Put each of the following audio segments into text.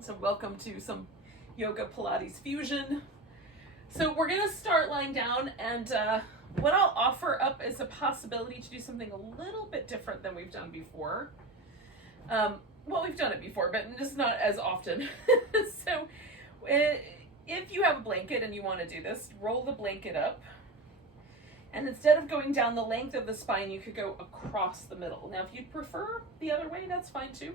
So welcome to some yoga Pilates fusion. So we're gonna start lying down, and what I'll offer up is a possibility to do something a little bit different than we've done before. Well, we've done it before, but just not as often. So if you have a blanket and you want to do this, roll the blanket up. And instead of going down the length of the spine, you could go across the middle. Now, if you'd prefer the other way, that's fine too.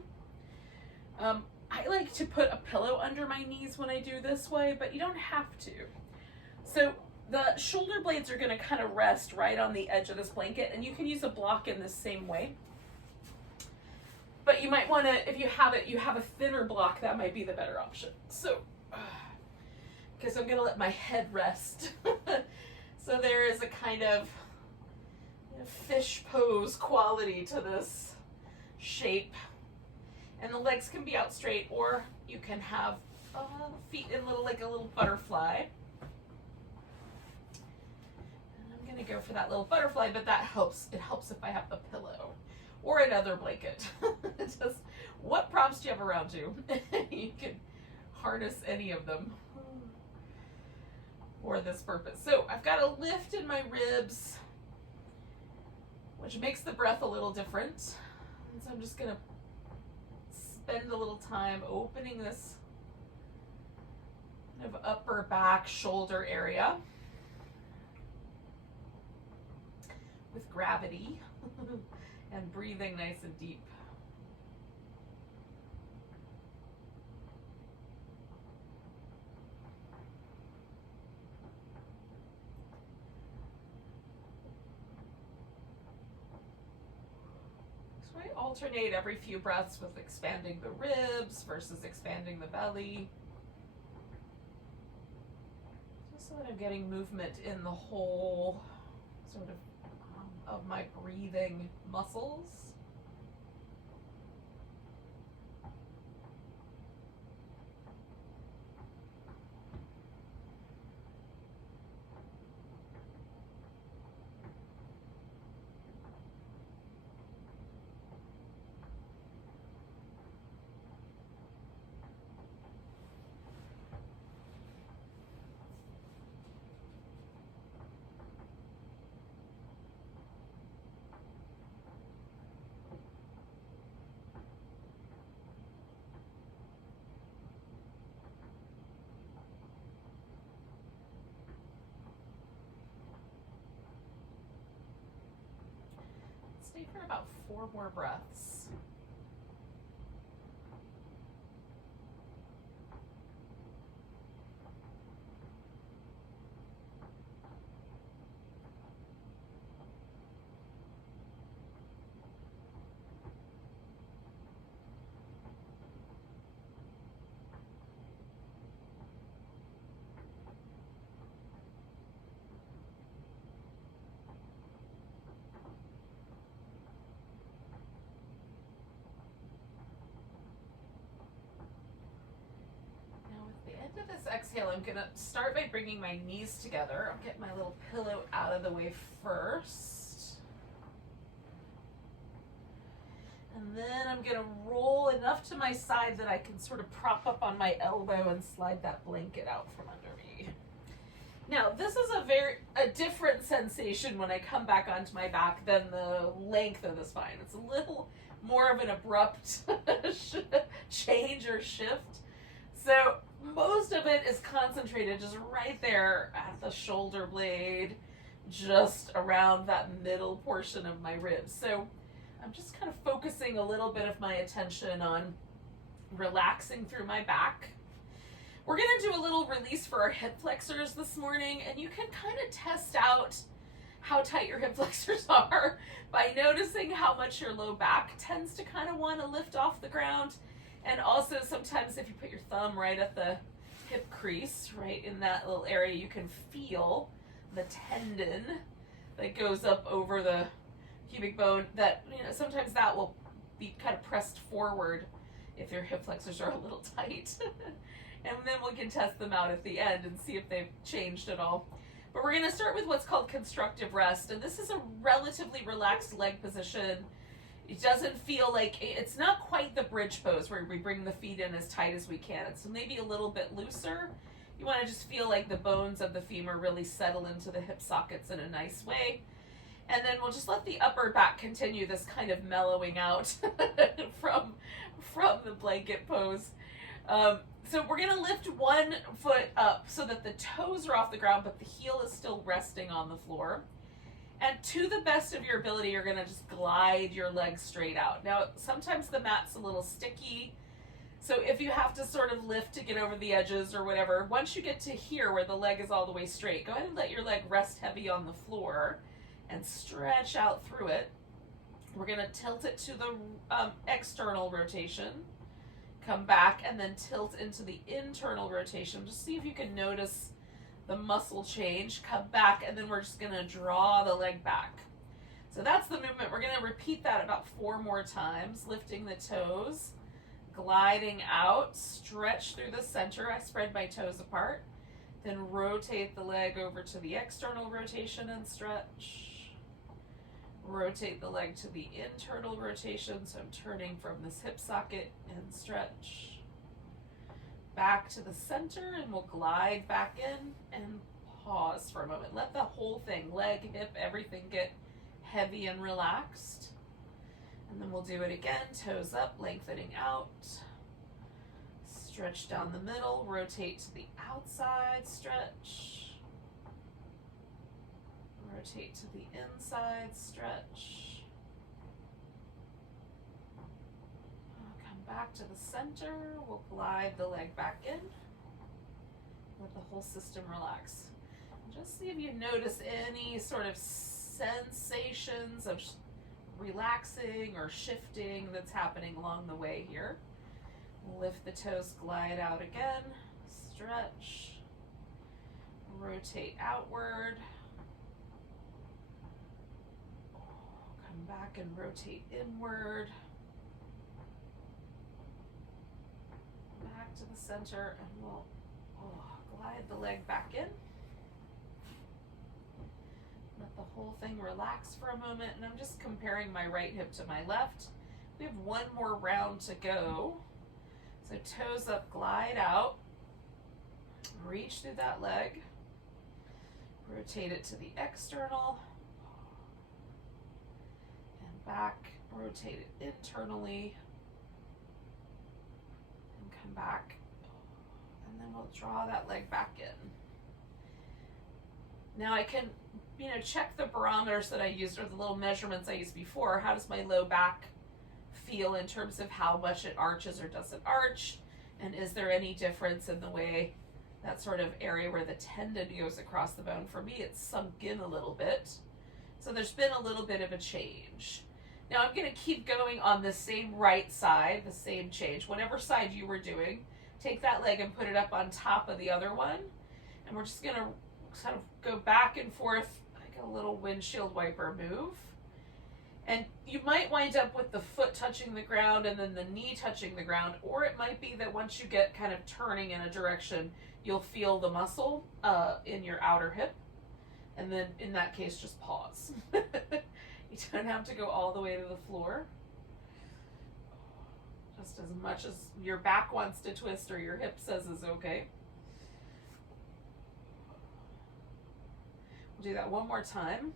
I like to put a pillow under my knees when I do this way, but you don't have to. So the shoulder blades are going to kind of rest right on the edge of this blanket, and you can use a block in the same way. But you might want to, if you have a thinner block, that might be the better option. So, because I'm going to let my head rest. So there is a kind of fish pose quality to this shape. And the legs can be out straight, or you can have feet in like a little butterfly. And I'm going to go for that little butterfly, but that helps. It helps if I have a pillow or another blanket. Just what props do you have around you? You can harness any of them for this purpose. So I've got a lift in my ribs, which makes the breath a little different. And so I'm just going to spend a little time opening this kind of upper back shoulder area with gravity and breathing nice and deep. So I alternate every few breaths with expanding the ribs versus expanding the belly. Just so that I'm getting movement in the whole sort of my breathing muscles. Stay for about 4 more breaths. Of this exhale, I'm going to start by bringing my knees together. I'll get my little pillow out of the way first. And then I'm going to roll enough to my side that I can sort of prop up on my elbow and slide that blanket out from under me. Now, this is a different sensation when I come back onto my back than the length of the spine. It's a little more of an abrupt change or shift. So most of it is concentrated just right there at the shoulder blade, just around that middle portion of my ribs. So I'm just kind of focusing a little bit of my attention on relaxing through my back. We're going to do a little release for our hip flexors this morning, and you can kind of test out how tight your hip flexors are by noticing how much your low back tends to kind of want to lift off the ground. And also sometimes if you put your thumb right at the hip crease, right in that little area, you can feel the tendon that goes up over the pubic bone. That, sometimes that will be kind of pressed forward if your hip flexors are a little tight. And then we can test them out at the end and see if they've changed at all. But we're going to start with what's called Constructive Rest. And this is a relatively relaxed leg position. It doesn't feel like, it's not quite the bridge pose where we bring the feet in as tight as we can. It's maybe a little bit looser. You want to just feel like the bones of the femur really settle into the hip sockets in a nice way. And then we'll just let the upper back continue this kind of mellowing out from the blanket pose. So we're going to lift one foot up so that the toes are off the ground, but the heel is still resting on the floor. And to the best of your ability, you're going to just glide your legs straight out. Now, sometimes the mat's a little sticky, so if you have to sort of lift to get over the edges or whatever, once you get to here where the leg is all the way straight, go ahead and let your leg rest heavy on the floor and stretch out through it. We're going to tilt it to the external rotation, come back, and then tilt into the internal rotation. Just see if you can notice the muscle change, come back, and then we're just going to draw the leg back. So that's the movement. We're going to repeat that about 4 more times, lifting the toes, gliding out, stretch through the center. I spread my toes apart, then rotate the leg over to the external rotation and stretch. Rotate the leg to the internal rotation, so I'm turning from this hip socket and stretch. Back to the center, and we'll glide back in and pause for a moment. Let the whole thing, leg, hip, everything get heavy and relaxed. And then we'll do it again, toes up, lengthening out. Stretch down the middle, rotate to the outside, stretch. Rotate to the inside, stretch. Back to the center, we'll glide the leg back in. Let the whole system relax. Just see if you notice any sort of sensations of relaxing or shifting that's happening along the way here. Lift the toes, glide out again, stretch, rotate outward, come back and rotate inward. Back to the center, and we'll glide the leg back in. Let the whole thing relax for a moment, and I'm just comparing my right hip to my left. We have 1 more round to go. So toes up, glide out, reach through that leg, rotate it to the external, and back, rotate it internally, back, and then we'll draw that leg back in. Now I can, check the barometers that I used, or the little measurements I used before. How does my low back feel in terms of how much it arches or doesn't arch? And is there any difference in the way that sort of area where the tendon goes across the bone? For me, it's sunk in a little bit. So there's been a little bit of a change. Now I'm going to keep going on the same right side, the same change. Whatever side you were doing, take that leg and put it up on top of the other one. And we're just going to sort of go back and forth like a little windshield wiper move. And you might wind up with the foot touching the ground and then the knee touching the ground, or it might be that once you get kind of turning in a direction, you'll feel the muscle in your outer hip. And then in that case, just pause. You don't have to go all the way to the floor. Just as much as your back wants to twist or your hip says is okay. We'll do that one more time.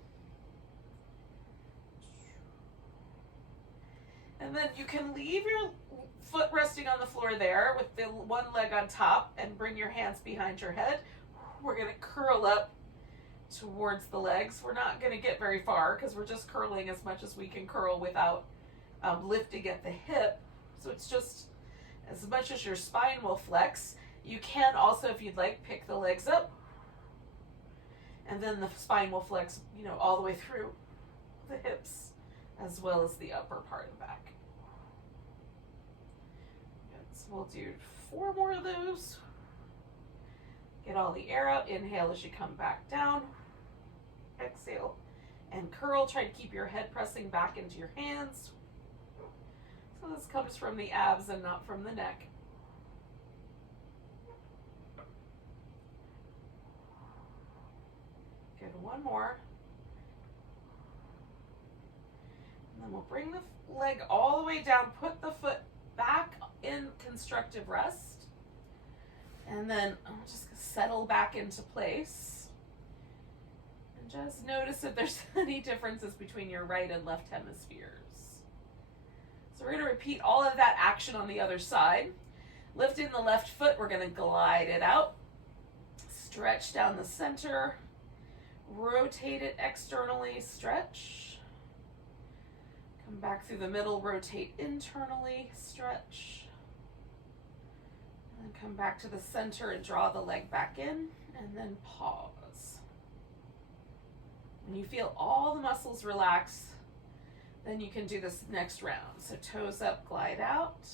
And then you can leave your foot resting on the floor there with the one leg on top and bring your hands behind your head. We're going to curl up towards the legs. We're not going to get very far because we're just curling as much as we can curl without lifting at the hip. So it's just as much as your spine will flex. You can also, if you'd like, pick the legs up, and then the spine will flex, all the way through the hips as well as the upper part of the back. So we'll do 4 more of those. Get all the air out. Inhale as you come back down. Exhale and curl. Try to keep your head pressing back into your hands. So this comes from the abs and not from the neck. Good, 1 more. And then then we'll bring the leg all the way down, put the foot back in constructive rest, and then I'm just gonna settle back into place. And just notice if there's any differences between your right and left hemispheres. So we're gonna repeat all of that action on the other side. Lift in the left foot, we're gonna glide it out. Stretch down the center. Rotate it externally, stretch. Come back through the middle, rotate internally, stretch. And then come back to the center and draw the leg back in, and then pause. When you feel all the muscles relax, then you can do this next round. So toes up, glide out.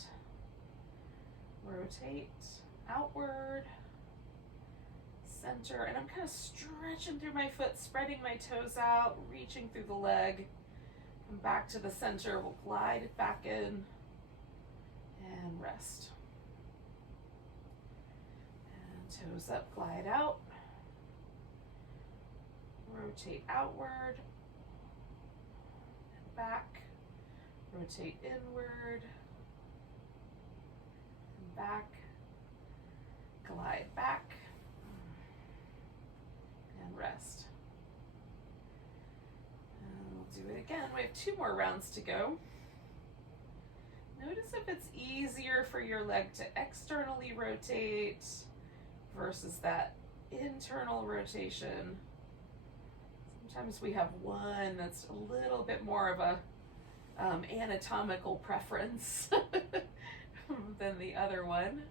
Rotate outward. Center, and I'm kind of stretching through my foot, spreading my toes out, reaching through the leg. Come back to the center, we'll glide it back in and rest. And toes up, glide out. Rotate outward and back. Rotate inward and back. Glide back. And rest. And we'll do it again. We have 2 more rounds to go. Notice if it's easier for your leg to externally rotate versus that internal rotation. Sometimes we have one that's a little bit more of a anatomical preference than the other one.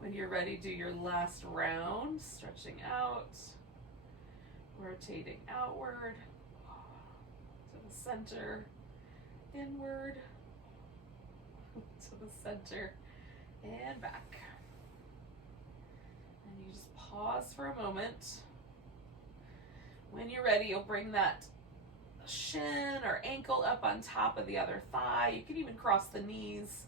When you're ready, do your last round, stretching out. Rotating outward to the center, inward to the center, and back. And you just pause for a moment. When you're ready, you'll bring that shin or ankle up on top of the other thigh. You can even cross the knees.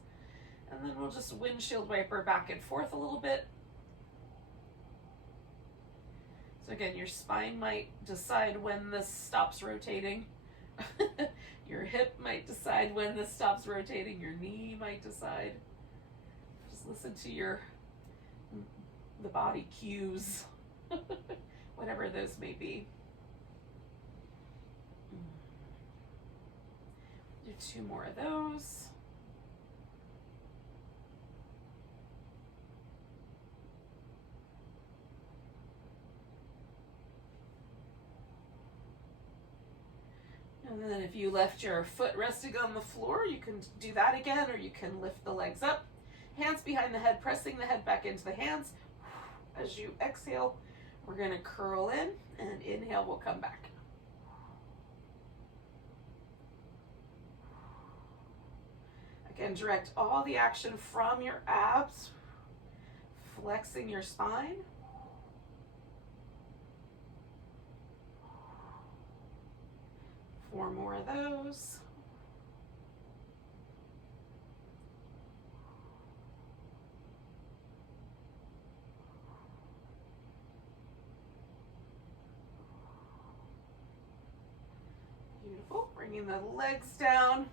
And then we'll just windshield wiper back and forth a little bit. So again, your spine might decide when this stops rotating. Your hip might decide when this stops rotating. Your knee might decide. Just listen to the body cues, whatever those may be. Do 2 more of those. And then if you left your foot resting on the floor, you can do that again, or you can lift the legs up. Hands behind the head, pressing the head back into the hands. As you exhale, we're going to curl in, and inhale, we'll come back. Again, direct all the action from your abs, flexing your spine. Four more of those. Beautiful. Bringing the legs down.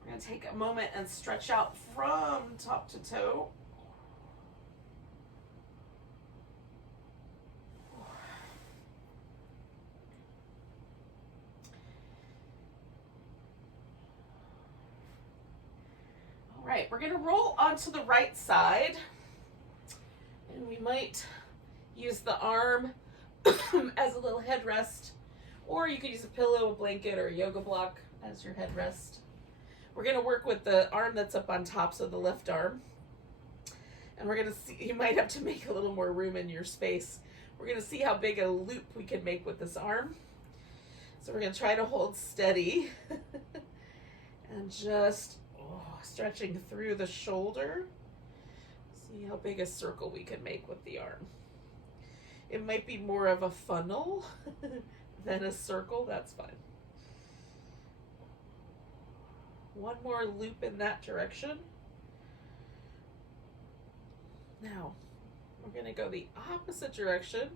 We're going to take a moment and stretch out from top to toe. All right, we're going to roll onto the right side, and we might use the arm as a little headrest, or you could use a pillow, a blanket, or a yoga block as your headrest. We're going to work with the arm that's up on top, so the left arm. And we're going to see, you might have to make a little more room in your space. We're going to see how big a loop we can make with this arm. So we're going to try to hold steady and just stretching through the shoulder. See how big a circle we can make with the arm. It might be more of a funnel than a circle, that's fine. One more loop in that direction. Now, we're going to go the opposite direction.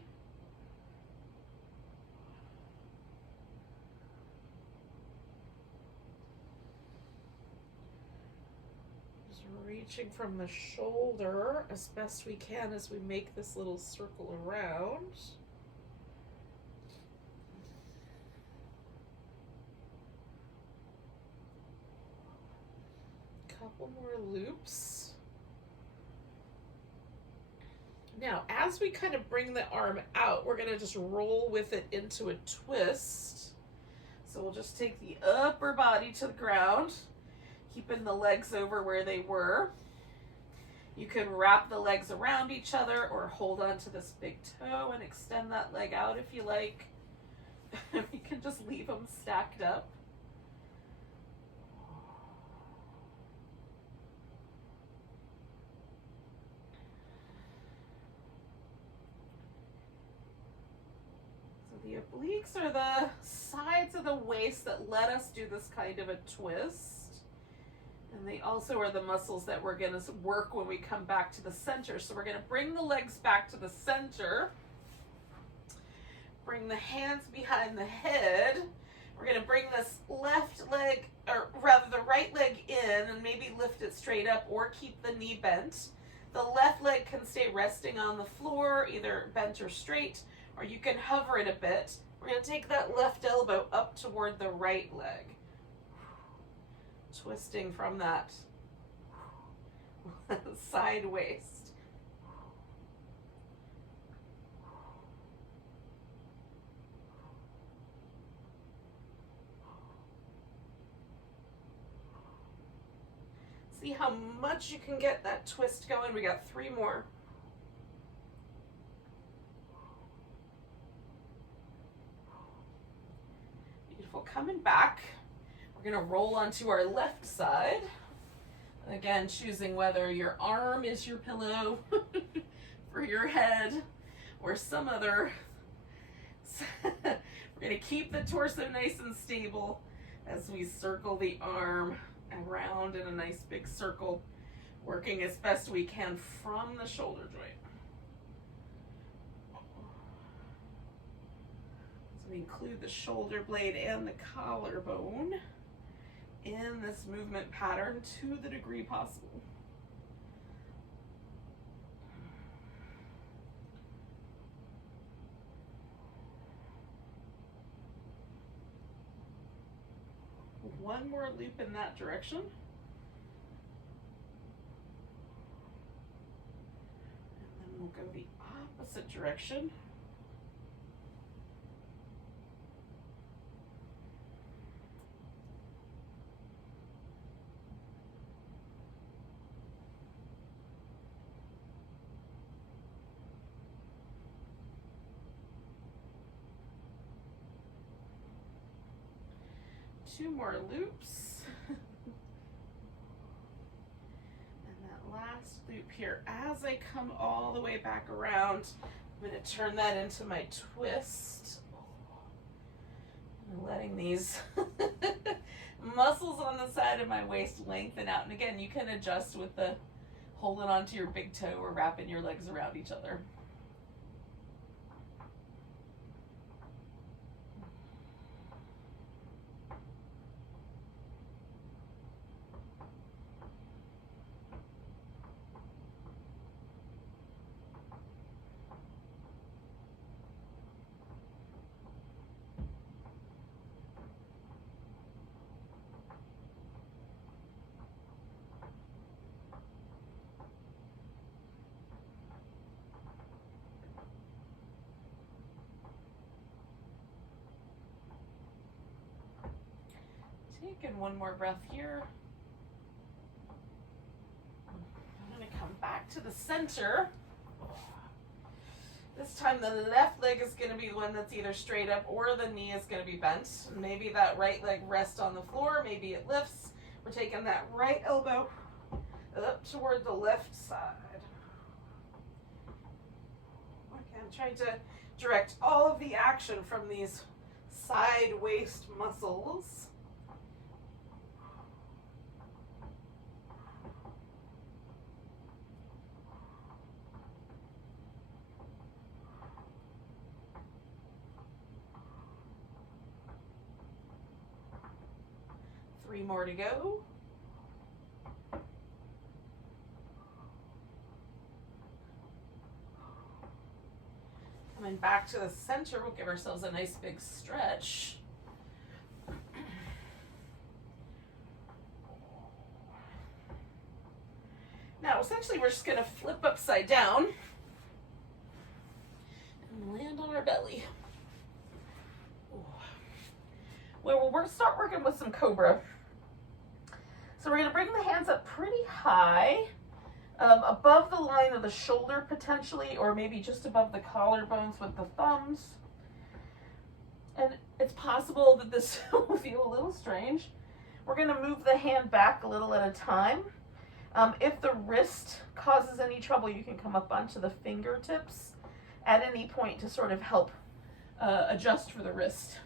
reaching from the shoulder as best we can as we make this little circle around. Couple more loops. Now, as we kind of bring the arm out, we're going to just roll with it into a twist. So we'll just take the upper body to the ground, keeping the legs over where they were. You can wrap the legs around each other or hold on to this big toe and extend that leg out if you like. You can just leave them stacked up. The obliques are the sides of the waist that let us do this kind of a twist. And they also are the muscles that we're going to work when we come back to the center. So we're going to bring the legs back to the center. Bring the hands behind the head. We're going to bring this left leg, or rather the right leg in, and maybe lift it straight up or keep the knee bent. The left leg can stay resting on the floor, either bent or straight, or you can hover it a bit. We're going to take that left elbow up toward the right leg. Twisting from that side waist. See how much you can get that twist going. We got 3 more. Coming back, we're going to roll onto our left side. Again, choosing whether your arm is your pillow for your head or some other. We're going to keep the torso nice and stable as we circle the arm around in a nice big circle, working as best we can from the shoulder joint. We include the shoulder blade and the collarbone in this movement pattern to the degree possible. One more loop in that direction. And then we'll go the opposite direction. Two more loops. And that last loop here, as I come all the way back around, I'm going to turn that into my twist. And letting these muscles on the side of my waist lengthen out. And again, you can adjust with the holding onto your big toe or wrapping your legs around each other. Taking one more breath here. I'm going to come back to the center. This time the left leg is going to be the one that's either straight up or the knee is going to be bent. Maybe that right leg rests on the floor, maybe it lifts. We're taking that right elbow up toward the left side. Again, trying to direct all of the action from these side waist muscles. Three more to go. Coming back to the center, we'll give ourselves a nice big stretch. Now, essentially, we're just going to flip upside down and land on our belly. Well, we'll start working with some Cobra. So we're going to bring the hands up pretty high, above the line of the shoulder potentially, or maybe just above the collarbones with the thumbs. And it's possible that this will feel a little strange. We're going to move the hand back a little at a time. If the wrist causes any trouble, you can come up onto the fingertips at any point to sort of help adjust for the wrist.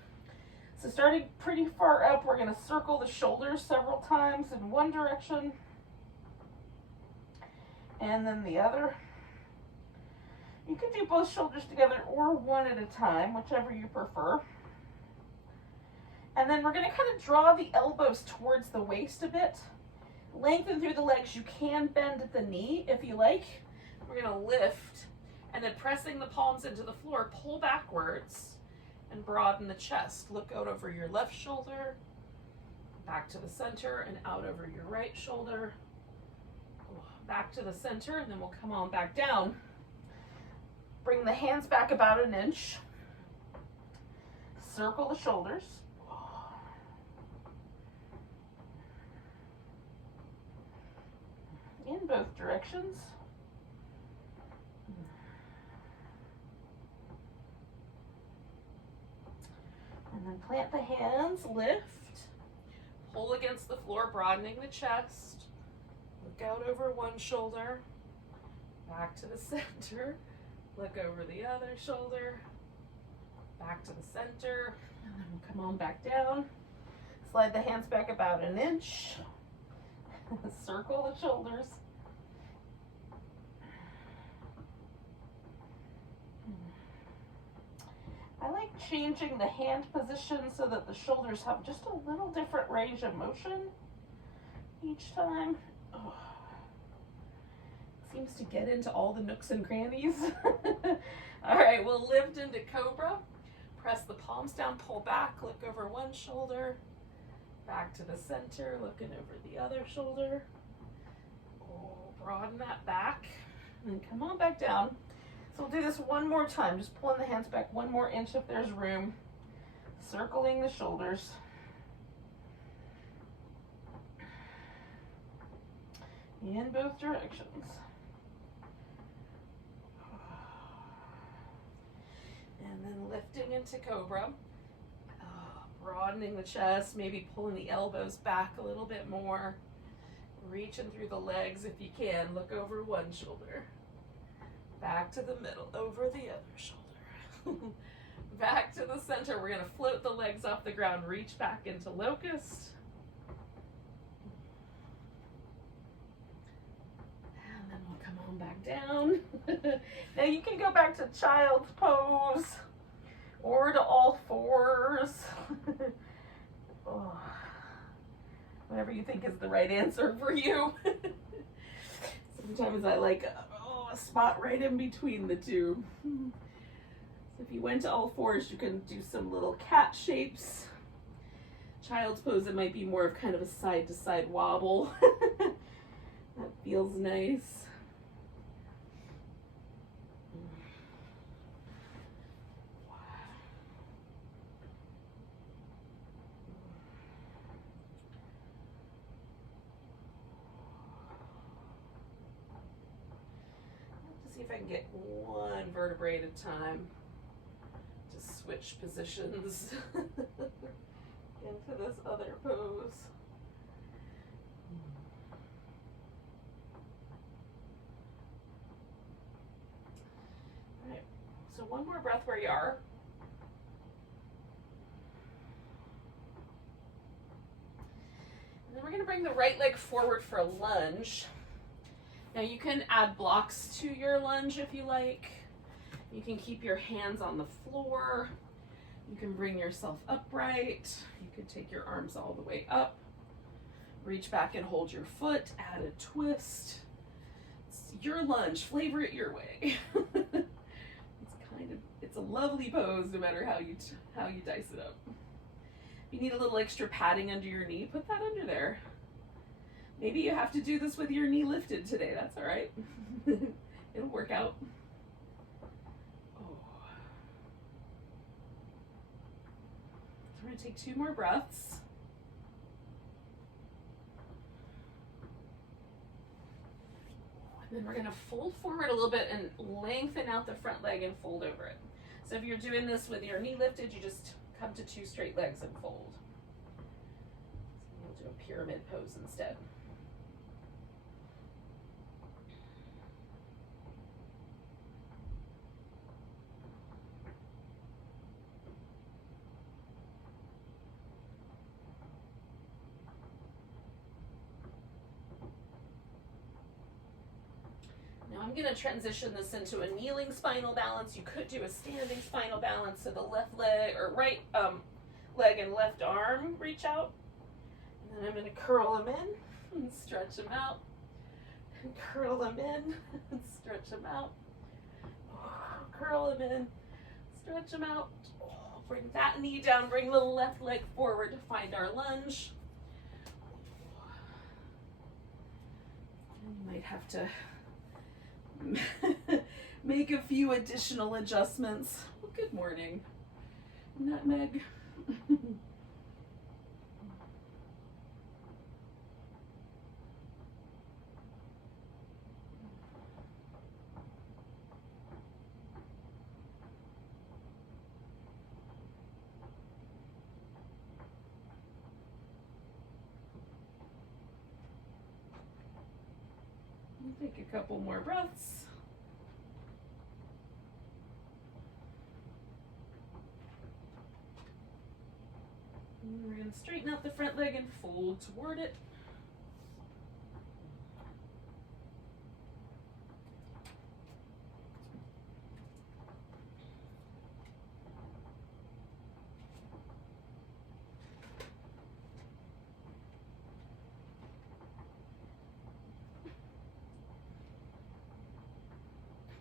So starting pretty far up, we're going to circle the shoulders several times in one direction and then the other. You can do both shoulders together or one at a time, whichever you prefer. And then we're going to kind of draw the elbows towards the waist a bit. Lengthen through the legs. You can bend at the knee if you like. We're going to lift and then pressing the palms into the floor, pull backwards and broaden the chest. Look out over your left shoulder, back to the center and out over your right shoulder. Back to the center, and then we'll come on back down. Bring the hands back about an inch. Circle the shoulders. In both directions. And then plant the hands, lift, pull against the floor, broadening the chest. Look out over one shoulder, back to the center, look over the other shoulder, back to the center, and then we'll come on back down. Slide the hands back about an inch. Circle the shoulders. I like changing the hand position so that the shoulders have just a little different range of motion each time. Oh. Seems to get into all the nooks and crannies. All right, we'll lift into Cobra. Press the palms down, pull back, look over one shoulder, back to the center, looking over the other shoulder. Oh, broaden that back, and come on back down. So we'll do this one more time, just pulling the hands back one more inch if there's room, circling the shoulders. In both directions. And then lifting into Cobra, broadening the chest, maybe pulling the elbows back a little bit more, reaching through the legs if you can, look over one shoulder, back to the middle, over the other shoulder, back to the center. We're going to float the legs off the ground, reach back into locust. And then we'll come on back down. Now you can go back to child's pose or to all fours. Oh, whatever you think is the right answer for you. Sometimes I like a spot right in between the two. So if you went to all fours, you can do some little cat shapes. Child's pose, it might be more of kind of a side to side wobble. That feels nice. See if I can get one vertebrae at a time to switch positions into this other pose. All right, so one more breath where you are. And then we're going to bring the right leg forward for a lunge. Now you can add blocks to your lunge if you like. You can keep your hands on the floor. You can bring yourself upright. You could take your arms all the way up. Reach back and hold your foot. Add a twist. It's your lunge. Flavor it your way. It's lovely pose no matter how you dice it up. If you need a little extra padding under your knee, put that under there. Maybe you have to do this with your knee lifted today. That's all right. It'll work out. Oh. So we're going to take 2 more breaths. And then we're going to fold forward a little bit and lengthen out the front leg and fold over it. So if you're doing this with your knee lifted, you just come to 2 straight legs and fold. So we'll do a pyramid pose instead. I'm going to transition this into a kneeling spinal balance. You could do a standing spinal balance, so the left leg or right leg and left arm reach out. And then I'm going to curl them in and stretch them out. And curl them in and stretch them out. Curl them in, stretch them out. Bring that knee down, bring the left leg forward to find our lunge. And you might have to make a few additional adjustments. Well, good morning, Nutmeg. Take a couple more breaths. And we're going to straighten out the front leg and fold toward it.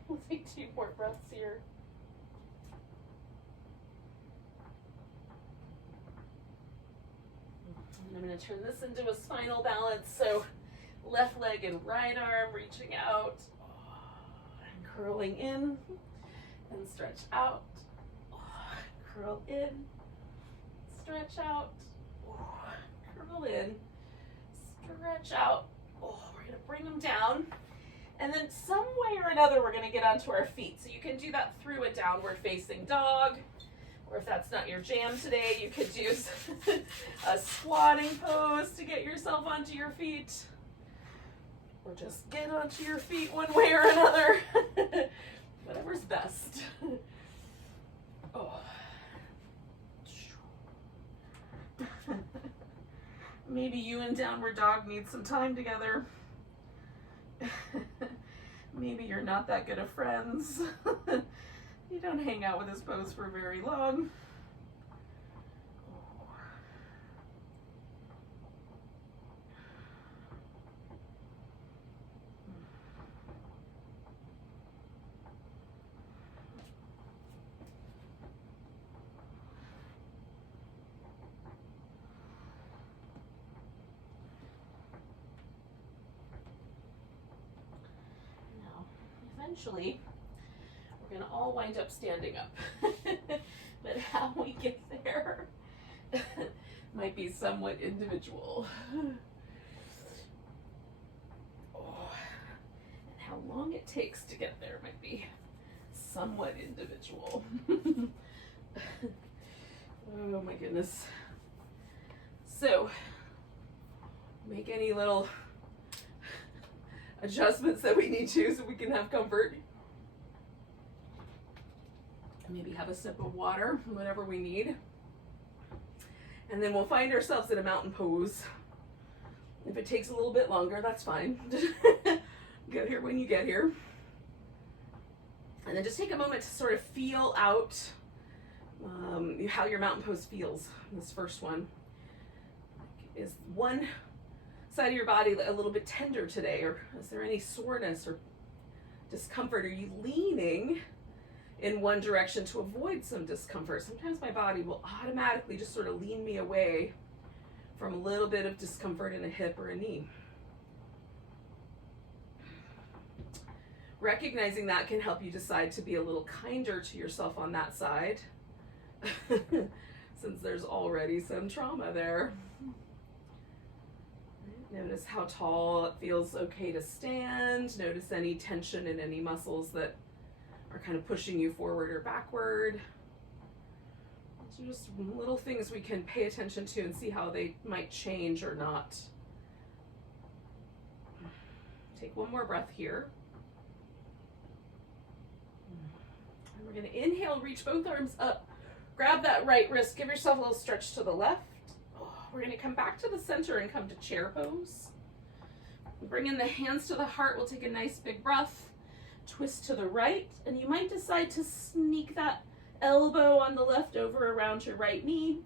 We'll take 2 more breaths here. And I'm going to turn this into a spinal balance. So left leg and right arm reaching out and curling in and stretch out. Curl in, stretch out, curl in, stretch out. We're going to bring them down. And then some way or another, we're going to get onto our feet. So you can do that through a downward facing dog, or if that's not your jam today, you could do a squatting pose to get yourself onto your feet, or just get onto your feet one way or another. Whatever's best. Oh. Maybe you and downward dog need some time together. Maybe you're not that good of friends. You don't hang out with this pose for very long. Eventually, we're going to all wind up standing up. But how we get there might be somewhat individual. Oh, and how long it takes to get there might be somewhat individual. Oh my goodness. So, make any little adjustments that we need to so we can have comfort. Maybe have a sip of water, whatever we need. And then we'll find ourselves in a mountain pose. If it takes a little bit longer, that's fine. Get here when you get here. And then just take a moment to sort of feel out how your mountain pose feels. This first one. Is one side of your body a little bit tender today, or is there any soreness or discomfort? Are you leaning in one direction to avoid some discomfort. Sometimes my body will automatically just sort of lean me away from a little bit of discomfort in a hip or a knee. Recognizing that can help you decide to be a little kinder to yourself on that side, since there's already some trauma there. Notice how tall it feels okay to stand. Notice any tension in any muscles that are kind of pushing you forward or backward. Those are just little things we can pay attention to and see how they might change or not. Take one more breath here. And we're going to inhale, reach both arms up. Grab that right wrist, give yourself a little stretch to the left. We're going to come back to the center and come to chair pose. Bring in the hands to the heart. We'll take a nice big breath. Twist to the right, and you might decide to sneak that elbow on the left over around your right knee,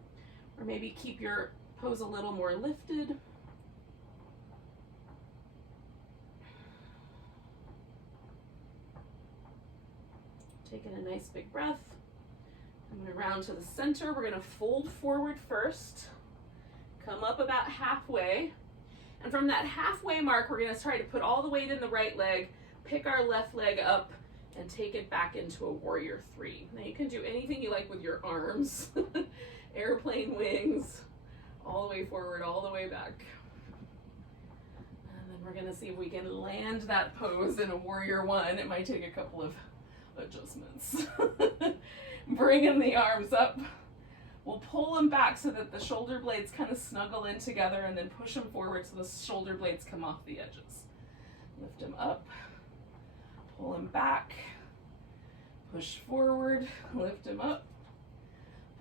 or maybe keep your pose a little more lifted. Taking a nice big breath. Coming around to the center. We're going to fold forward first. Come up about halfway. And from that halfway mark, we're going to try to put all the weight in the right leg, pick our left leg up, and take it back into a warrior three. Now you can do anything you like with your arms. Airplane wings, all the way forward, all the way back. And then we're going to see if we can land that pose in a warrior one. It might take a couple of adjustments. Bringing the arms up. We'll pull them back so that the shoulder blades kind of snuggle in together, and then push them forward so the shoulder blades come off the edges. Lift them up, pull them back, push forward, lift them up,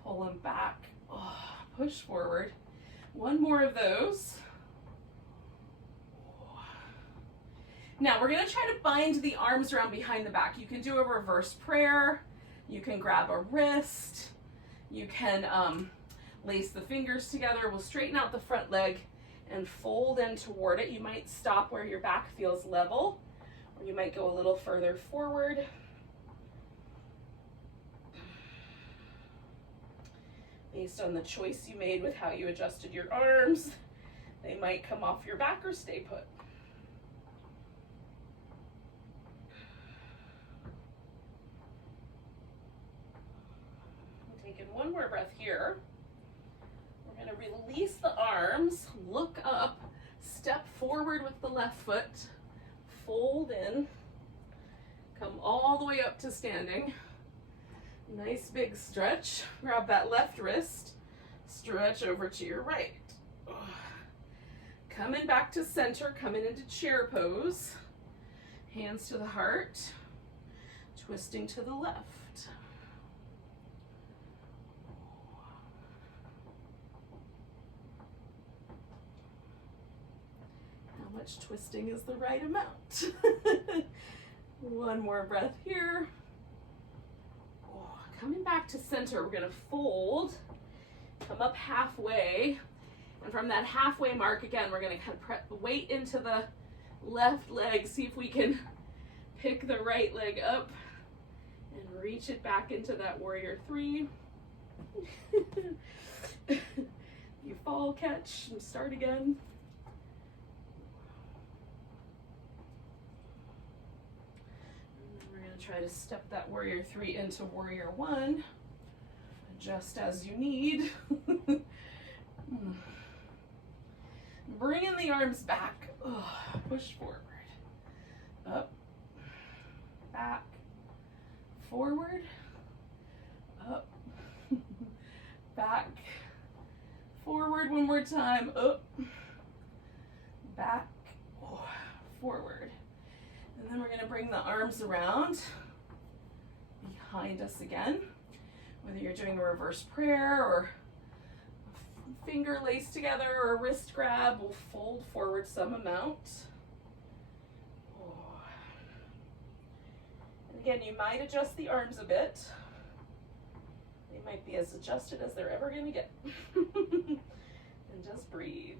pull them back, push forward. One more of those. Now we're going to try to bind the arms around behind the back. You can do a reverse prayer, you can grab a wrist, you can lace the fingers together. We'll straighten out the front leg and fold in toward it. You might stop where your back feels level, or you might go a little further forward. Based on the choice you made with how you adjusted your arms, they might come off your back or stay put. One more breath here. We're going to release the arms, look up, step forward with the left foot, fold in, come all the way up to standing. Nice big stretch. Grab that left wrist, stretch over to your right. Coming back to center, coming into chair pose. Hands to the heart, twisting to the left. How much twisting is the right amount? One more breath here. Coming back to center, we're going to fold, come up halfway, and from that halfway mark, again, we're going to kind of prep the weight into the left leg, see if we can pick the right leg up and reach it back into that warrior three. You fall, catch, and start again. Try to step that warrior three into warrior one, just as you need. Bringing the arms back, push forward, up, back, forward, up, back, forward one more time, up, back, forward. And then we're going to bring the arms around behind us again. Whether you're doing a reverse prayer or a finger lace together or a wrist grab, we'll fold forward some amount. And again, you might adjust the arms a bit. They might be as adjusted as they're ever going to get. And just breathe.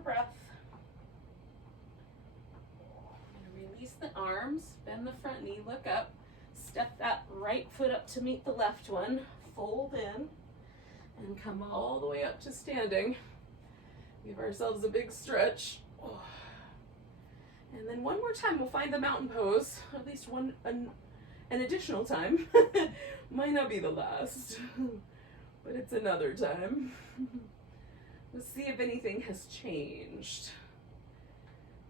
more breath. Release the arms, bend the front knee, look up, step that right foot up to meet the left one, fold in, and come all the way up to standing. Give ourselves a big stretch. And then one more time, we'll find the mountain pose, at least an additional time. Might not be the last, but it's another time. Let's see if anything has changed.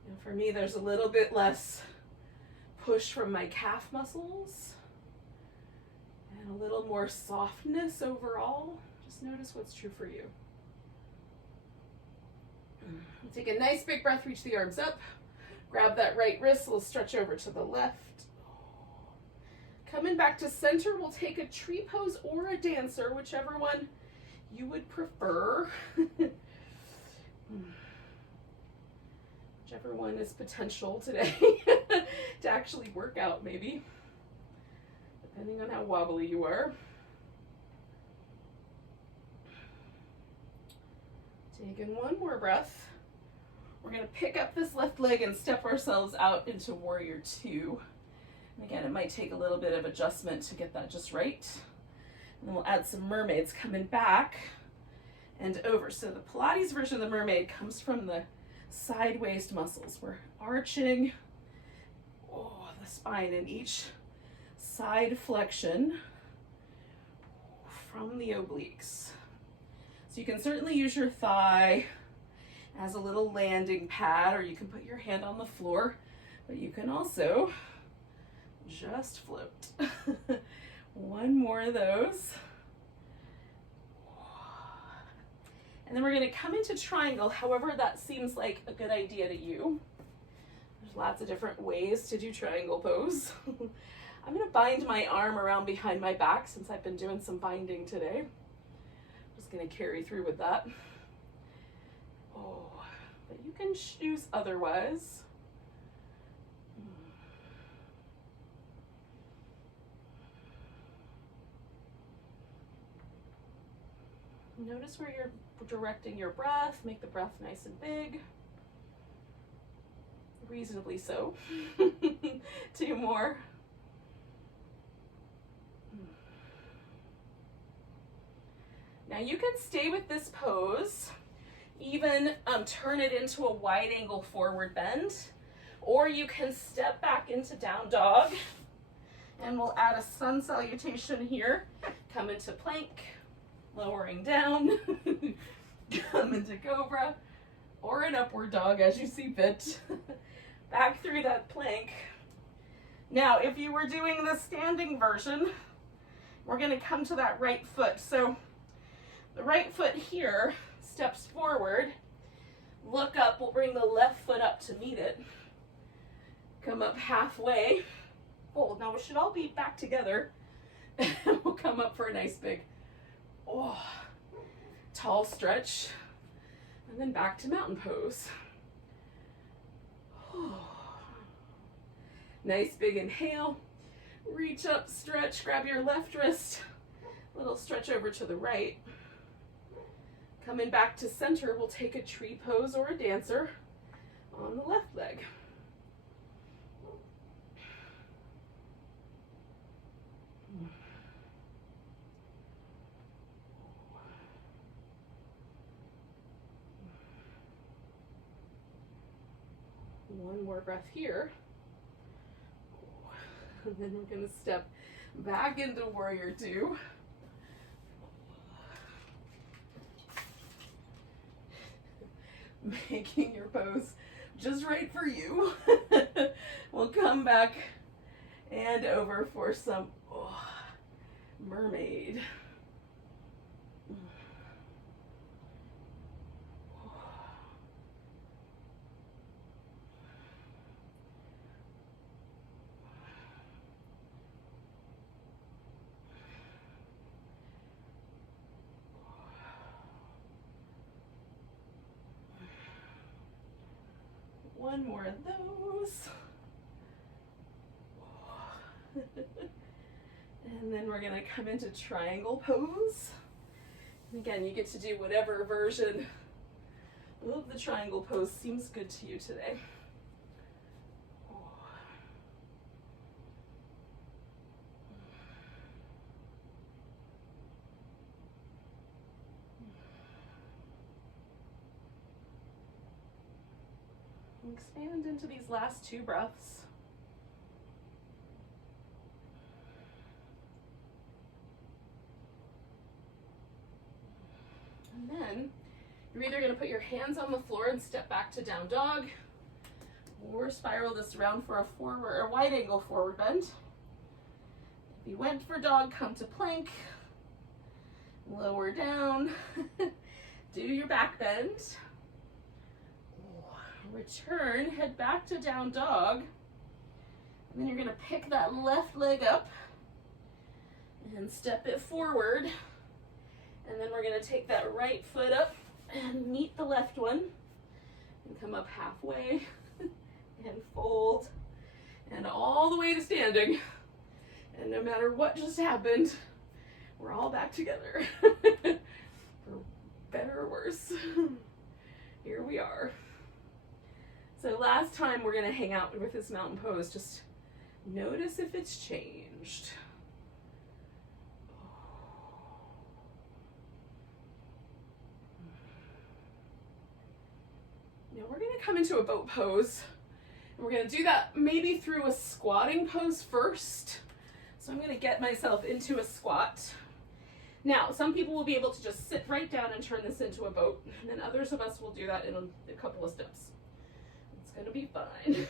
And for me, there's a little bit less push from my calf muscles and a little more softness overall. Just notice what's true for you. Take a nice big breath, reach the arms up. Grab that right wrist, we'll stretch over to the left. Coming back to center, we'll take a tree pose or a dancer, whichever one you would prefer. Whichever one is potential today to actually work out, maybe, depending on how wobbly you are. Taking one more breath. We're going to pick up this left leg and step ourselves out into warrior two. And again, it might take a little bit of adjustment to get that just right. And then we'll add some mermaids coming back and over. So the Pilates version of the mermaid comes from the side waist muscles. We're arching the spine in each side flexion from the obliques. So you can certainly use your thigh as a little landing pad, or you can put your hand on the floor, but you can also just float. One more of those. And then we're going to come into triangle, however that seems like a good idea to you. There's lots of different ways to do triangle pose. I'm going to bind my arm around behind my back since I've been doing some binding today. I'm just going to carry through with that. But you can choose otherwise. Notice where you're directing your breath. Make the breath nice and big. Reasonably so. Two more. Now you can stay with this pose, even turn it into a wide angle forward bend, or you can step back into down dog, and we'll add a sun salutation here. Come into plank, lowering down, come into cobra, or an upward dog as you see fit. Back through that plank. Now, if you were doing the standing version, we're going to come to that right foot. So the right foot here steps forward, look up, we'll bring the left foot up to meet it, come up halfway, fold. Now we should all be back together, and we'll come up for a nice big tall stretch, and then back to mountain pose. Nice big inhale, reach up, stretch, grab your left wrist, little stretch over to the right. Coming back to center, we'll take a tree pose or a dancer on the left leg. One more breath here. And then we're going to step back into warrior two. Making your pose just right for you. We'll come back and over for some mermaid. One more of those. And then we're going to come into triangle pose. And again, you get to do whatever version Ooh, the triangle pose seems good to you today. Expand into these last 2 breaths. And then you're either going to put your hands on the floor and step back to down dog, or spiral this around for a forward or wide angle forward bend. If you went for dog, come to plank, lower down, do your back bend. Return, head back to down dog, and then you're going to pick that left leg up and step it forward, and then we're going to take that right foot up and meet the left one and come up halfway and fold and all the way to standing. And no matter what just happened, we're all back together for better or worse. Here we are. So last time we're going to hang out with this mountain pose. Just notice if it's changed. Now we're going to come into a boat pose. And we're going to do that maybe through a squatting pose first. So I'm going to get myself into a squat. Now, some people will be able to just sit right down and turn this into a boat. And then others of us will do that in a couple of steps. It's gonna be fine.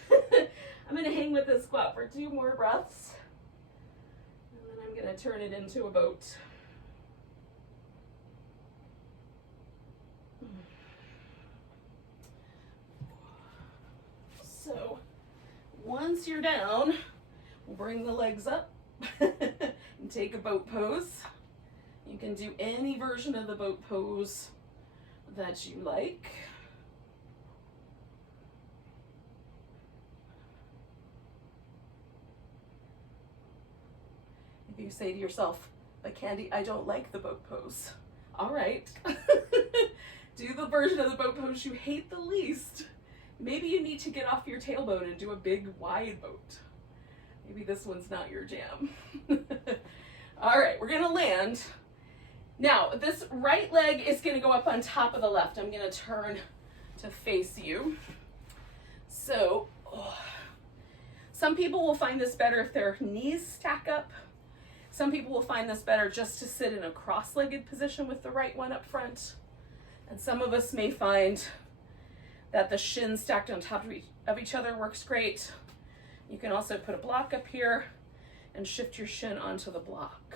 I'm gonna hang with this squat for 2 more breaths. And then I'm gonna turn it into a boat. So, once you're down, we'll bring the legs up and take a boat pose. You can do any version of the boat pose that you like. If you say to yourself, but Candy, I don't like the boat pose. All right. Do the version of the boat pose you hate the least. Maybe you need to get off your tailbone and do a big wide boat. Maybe this one's not your jam. All right, we're gonna land. Now, this right leg is gonna go up on top of the left. I'm gonna turn to face you. So, some people will find this better if their knees stack up. Some people will find this better just to sit in a cross-legged position with the right one up front. And some of us may find that the shins stacked on top of each other works great. You can also put a block up here and shift your shin onto the block,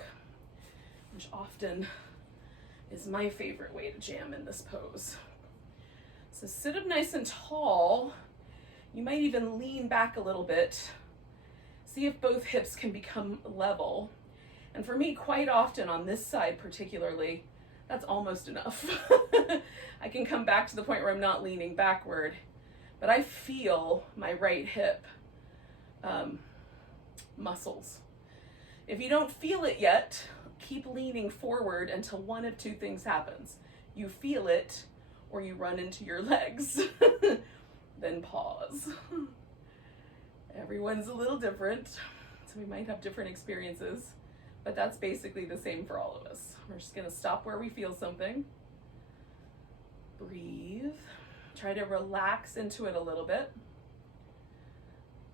which often is my favorite way to jam in this pose. So sit up nice and tall. You might even lean back a little bit. See if both hips can become level. And for me, quite often on this side particularly, that's almost enough. I can come back to the point where I'm not leaning backward, but I feel my right hip muscles. If you don't feel it yet, keep leaning forward until one of 2 things happens. You feel it, or you run into your legs. Then pause. Everyone's a little different, so we might have different experiences, but that's basically the same for all of us. We're just gonna stop where we feel something. Breathe. Try to relax into it a little bit.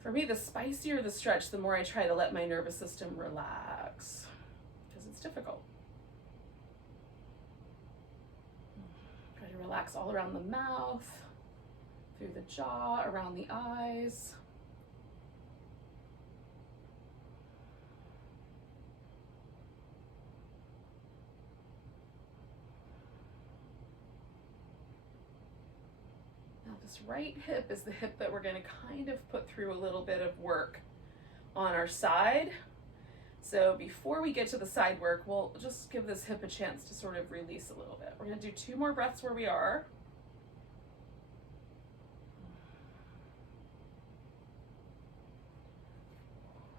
For me, the spicier the stretch, the more I try to let my nervous system relax, because it's difficult. Try to relax all around the mouth, through the jaw, around the eyes. This right hip is the hip that we're going to kind of put through a little bit of work on our side. So before we get to the side work, we'll just give this hip a chance to sort of release a little bit. We're going to do 2 more breaths where we are.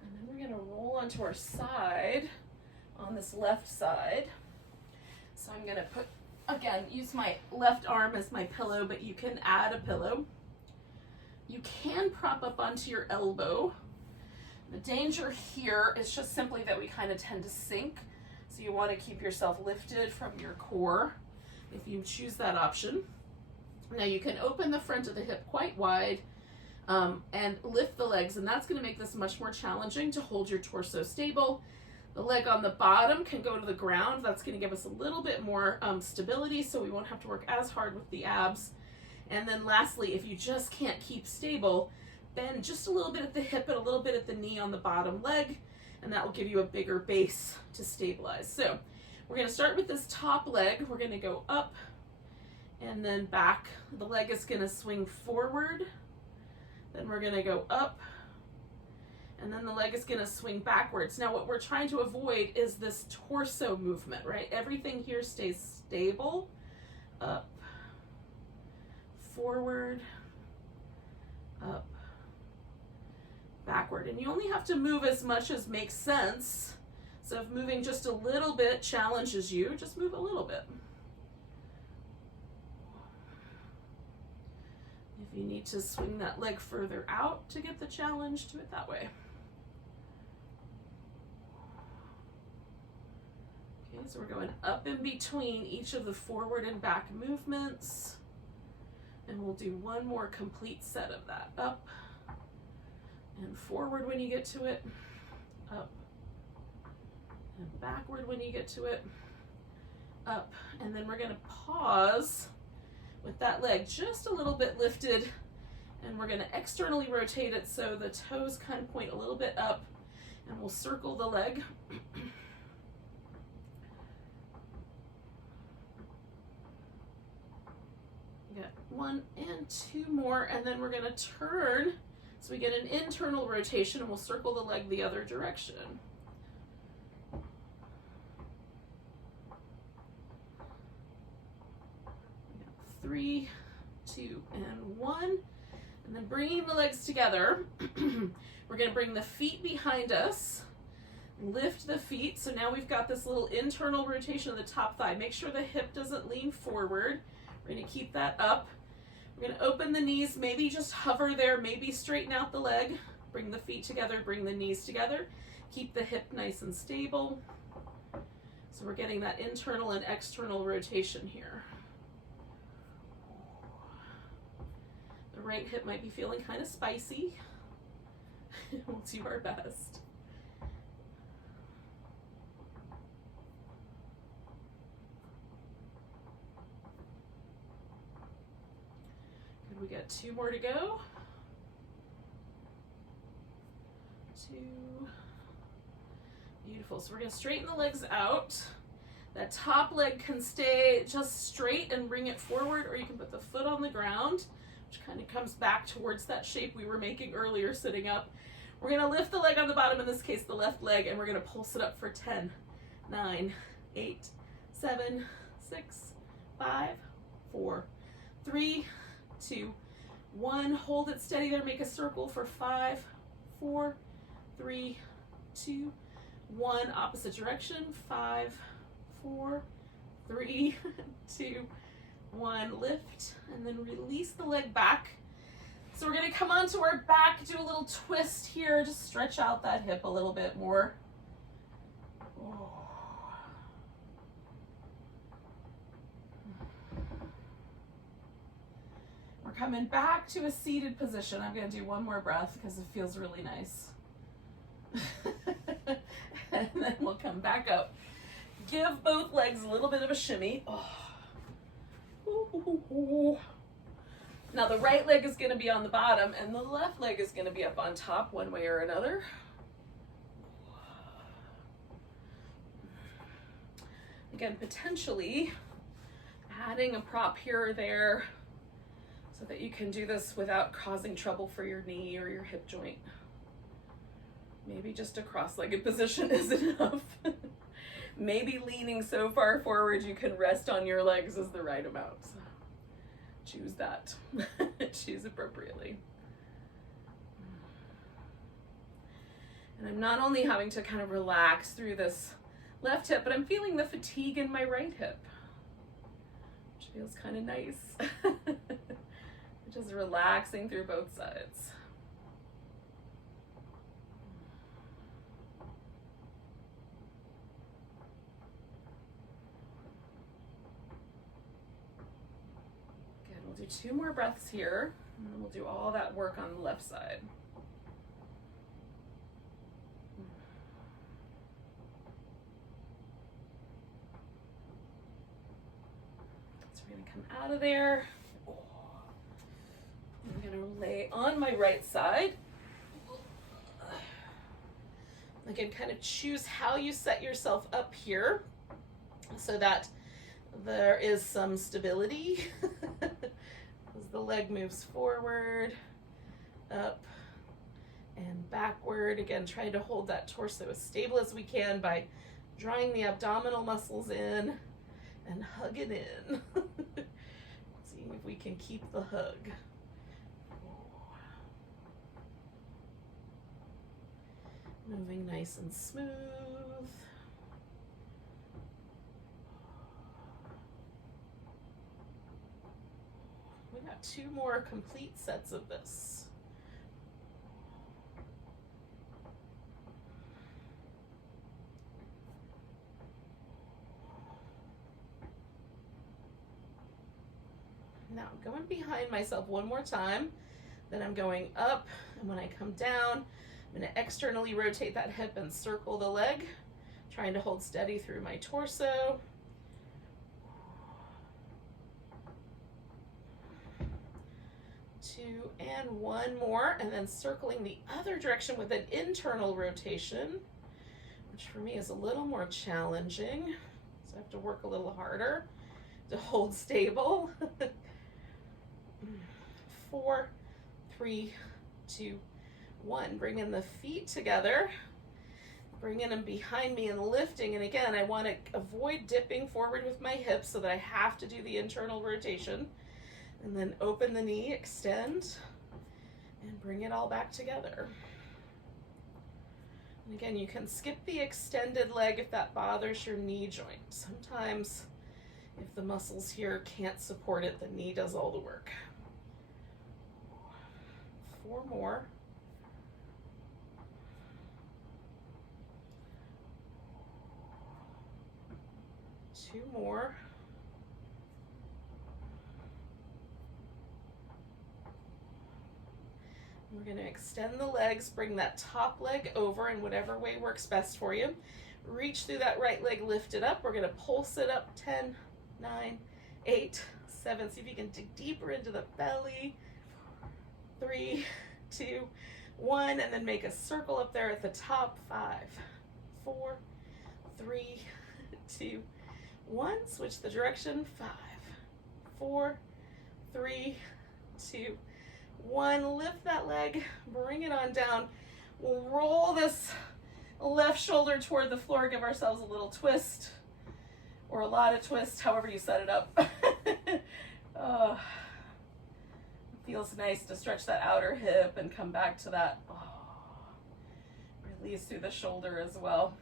And then we're going to roll onto our side on this left side. So I'm going to put again, use my left arm as my pillow, but you can add a pillow. You can prop up onto your elbow. The danger here is just simply that we kind of tend to sink. So you want to keep yourself lifted from your core if you choose that option. Now you can open the front of the hip quite wide and lift the legs, and that's going to make this much more challenging to hold your torso stable. The leg on the bottom can go to the ground. That's going to give us a little bit more stability, so we won't have to work as hard with the abs. And then lastly, if you just can't keep stable, bend just a little bit at the hip and a little bit at the knee on the bottom leg, and that will give you a bigger base to stabilize. So we're going to start with this top leg. We're going to go up and then back. The leg is going to swing forward. Then we're going to go up, and then the leg is going to swing backwards. Now what we're trying to avoid is this torso movement, right? Everything here stays stable. Up, forward, up, backward. And you only have to move as much as makes sense. So if moving just a little bit challenges you, just move a little bit. If you need to swing that leg further out to get the challenge, do it that way. Okay, so we're going up in between each of the forward and back movements. And we'll do one more complete set of that. Up and forward when you get to it. Up and backward when you get to it. Up. And then we're going to pause with that leg just a little bit lifted, and we're going to externally rotate it so the toes kind of point a little bit up, and we'll circle the leg. We got 1 and 2 more, and then we're going to turn so we get an internal rotation, and we'll circle the leg the other direction. 3, 2, and 1. And then bringing the legs together, we're going to bring the feet behind us, lift the feet. So now we've got this little internal rotation of the top thigh. Make sure the hip doesn't lean forward. We're going to keep that up. We're going to open the knees, maybe just hover there, maybe straighten out the leg. Bring the feet together, bring the knees together. Keep the hip nice and stable. So we're getting that internal and external rotation here. The right hip might be feeling kind of spicy. We'll do our best. Good, we got 2 more to go. 2. Beautiful. So we're going to straighten the legs out. That top leg can stay just straight and bring it forward, or you can put the foot on the ground, which kind of comes back towards that shape we were making earlier sitting up. We're going to lift the leg on the bottom, in this case the left leg, and we're going to pulse it up for 10, 9, 8, 7, 6, 5, 4, 3, 2, 1. Hold it steady there. Make a circle for 5, 4, 3, 2, 1. Opposite direction. 5, 4, 3, 2, 1. Lift, and then release the leg back. So we're going to come onto our back, do a little twist here, just stretch out that hip a little bit more. We're coming back to a seated position. I'm going to do one more breath because it feels really nice. And then we'll come back up. Give both legs a little bit of a shimmy. Now the right leg is going to be on the bottom and the left leg is going to be up on top one way or another. Again, potentially adding a prop here or there so that you can do this without causing trouble for your knee or your hip joint. Maybe just a cross-legged position is enough. Maybe leaning so far forward you can rest on your legs is the right amount. So choose that. Choose appropriately. And I'm not only having to kind of relax through this left hip, but I'm feeling the fatigue in my right hip. feels kind of nice. Just relaxing through both sides. Good, we'll do 2 more breaths here, and then we'll do all that work on the left side. So we're gonna come out of there. I'm gonna lay on my right side. Again, kind of choose how you set yourself up here so that there is some stability as the leg moves forward, up, and backward. Again, trying to hold that torso as stable as we can by drawing the abdominal muscles in and hug it in. Seeing if we can keep the hug. Moving nice and smooth. We got 2 more complete sets of this. Now I'm going behind myself one more time, then I'm going up, and when I come down, I'm going to externally rotate that hip and circle the leg, trying to hold steady through my torso. 2 and 1 more, and then circling the other direction with an internal rotation, which for me is a little more challenging, so I have to work a little harder to hold stable. 4, 3, 2, 1. Bringing the feet together, bringing them behind me and lifting. And again, I want to avoid dipping forward with my hips so that I have to do the internal rotation. And then open the knee, extend, and bring it all back together. And again, you can skip the extended leg if that bothers your knee joint. Sometimes if the muscles here can't support it, the knee does all the work. 4 more. 2 more. We're going to extend the legs, bring that top leg over in whatever way works best for you. Reach through that right leg, lift it up. We're going to pulse it up. 10, 9, 8, 7. See if you can dig deeper into the belly. 3, 2, 1. And then make a circle up there at the top. 5, 4, 3, 2, 1. Switch the direction. 5, 4, 3, 2, 1. Lift that leg, bring it on down. We'll roll this left shoulder toward the floor, give ourselves a little twist or a lot of twist, however you set it up. Oh, it feels nice to stretch that outer hip and come back to that. Oh, release through the shoulder as well.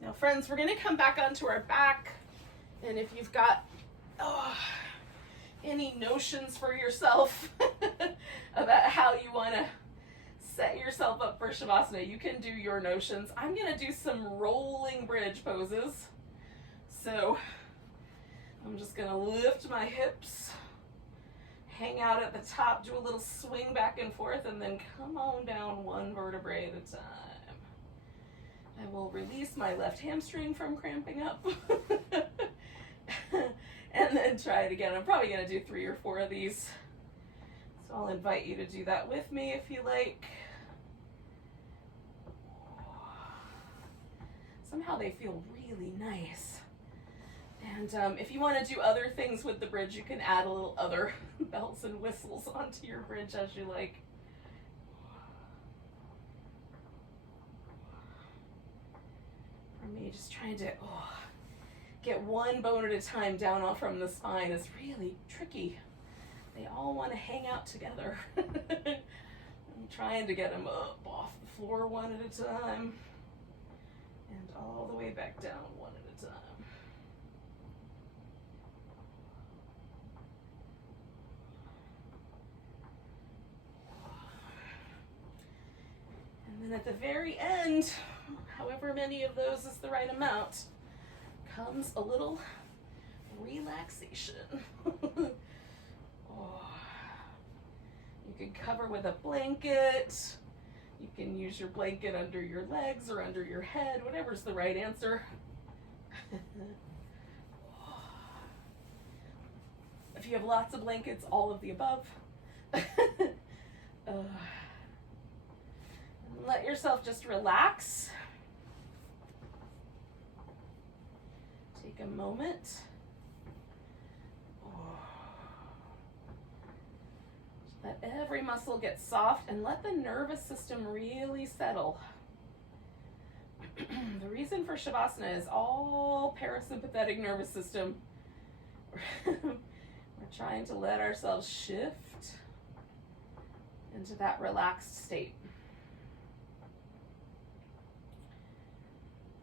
Now, friends, we're going to come back onto our back. And if you've got any notions for yourself about how you want to set yourself up for Shavasana, you can do your notions. I'm going to do some rolling bridge poses. So I'm just going to lift my hips, hang out at the top, do a little swing back and forth, and then come on down 1 vertebrae at a time. I will release my left hamstring from cramping up. And then try it again. I'm probably going to do 3 or 4 of these. So I'll invite you to do that with me if you like. Somehow they feel really nice. And if you want to do other things with the bridge, you can add a little other bells and whistles onto your bridge as you like. For me, just trying to get 1 bone at a time down off from the spine is really tricky. They all want to hang out together. I'm trying to get them up off the floor 1 at a time. And all the way back down, one at a time. And then at the very end, however many of those is the right amount, comes a little relaxation. Oh. You can cover with a blanket. You can use your blanket under your legs or under your head, whatever's the right answer. If you have lots of blankets, all of the above. Let yourself just relax. Take a moment. Let every muscle get soft and let the nervous system really settle. The reason for Shavasana is all parasympathetic nervous system. We're trying to let ourselves shift into that relaxed state.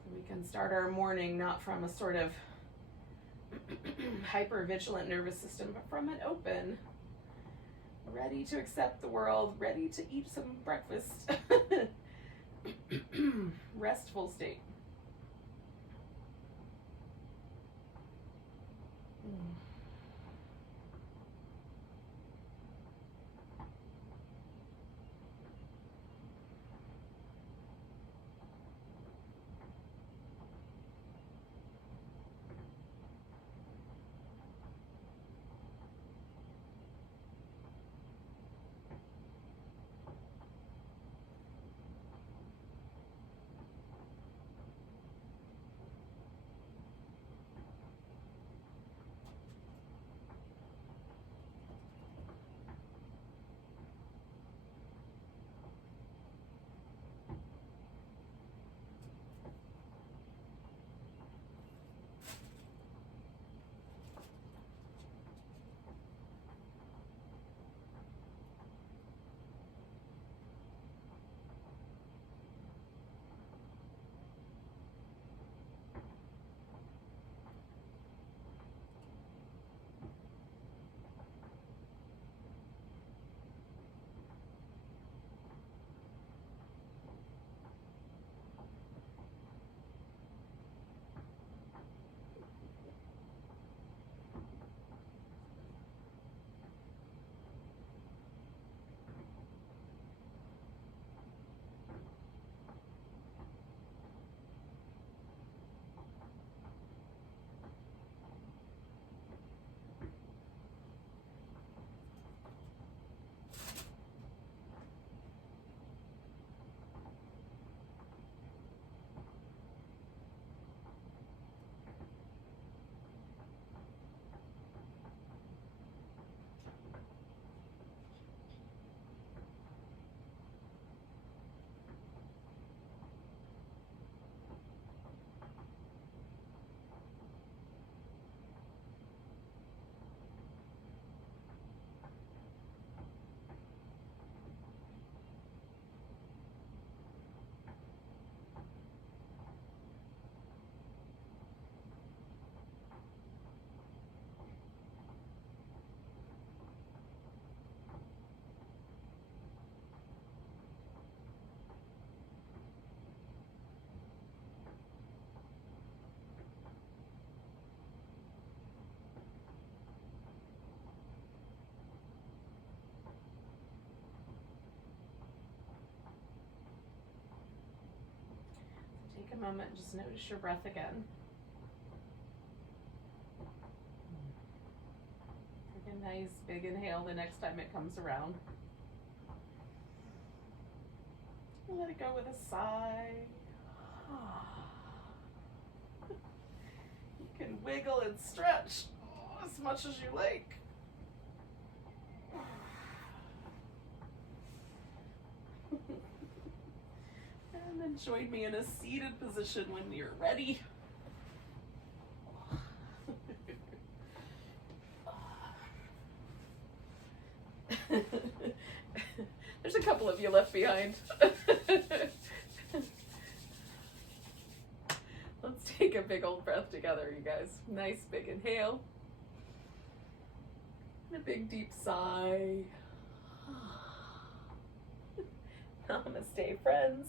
So we can start our morning not from a sort of hyper-vigilant nervous system, but from an open, ready to accept the world, ready to eat some breakfast, restful state. Take a moment and just notice your breath again. Take a nice big inhale the next time it comes around. Let it go with a sigh. You can wiggle and stretch as much as you like. And then join me in a seated position when you're ready. There's a couple of you left behind. take a big old breath together, you guys. Nice big inhale. And a big deep sigh. Namaste, friends.